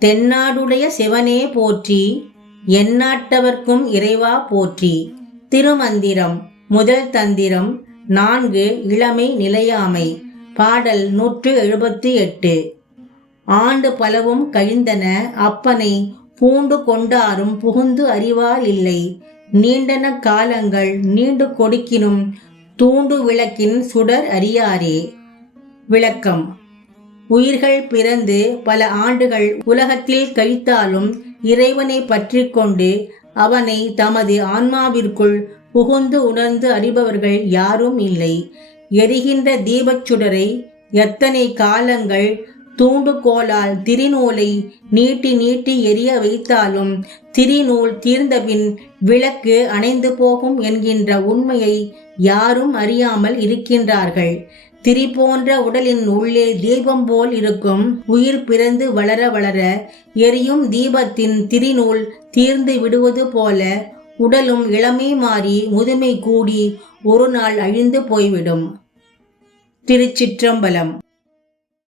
தென்னாடுடைய சிவனே போற்றி எந்நாட்டவர்க்கும் இறைவா போற்றி. திருமந்திரம் முதல் தந்திரம் நான்கு இளமை நிலையாமை. பாடல் நூற்று எழுபத்தி எட்டு. ஆண்டு பலவும் கழிந்தன அப்பனை பூண்டு கொண்டாரும் புகுந்து அறிவார் இல்லை. நீண்டன காலங்கள் நீண்டு கொடுக்கினும் தூண்டு விளக்கின் சுடர் அறியாரே. விளக்கம் உயிர்கள் பிறந்து பல ஆண்டுகள் உலகத்தில் கழித்தாலும் இறைவனை பற்றி கொண்டு அவனை தமது ஆன்மாவிற்குள் புகுந்து உணர்ந்து அறிபவர்கள் யாரும் இல்லை. எரிகின்ற தீபச்சுடரை எத்தனை காலங்கள் தூண்டுகோலால் திரிநூலை நீட்டி நீட்டி எரிய வைத்தாலும் திரிநூல் தீர்ந்தபின் விளக்கு அணைந்து போகும் என்கின்ற உண்மையை யாரும் அறியாமல் இருக்கின்றார்கள். திரி போன்ற உடலின் உள்ளே தீபம் போல் இருக்கும். உயிர் பிறந்து வளர வளர எரியும் தீபத்தின் திரிநூல் தீர்ந்து விடுவது போல உடலும் இளமை மாறி முதுமை கூடி ஒரு நாள் அழிந்து போய்விடும். திருச்சிற்றம்பலம்.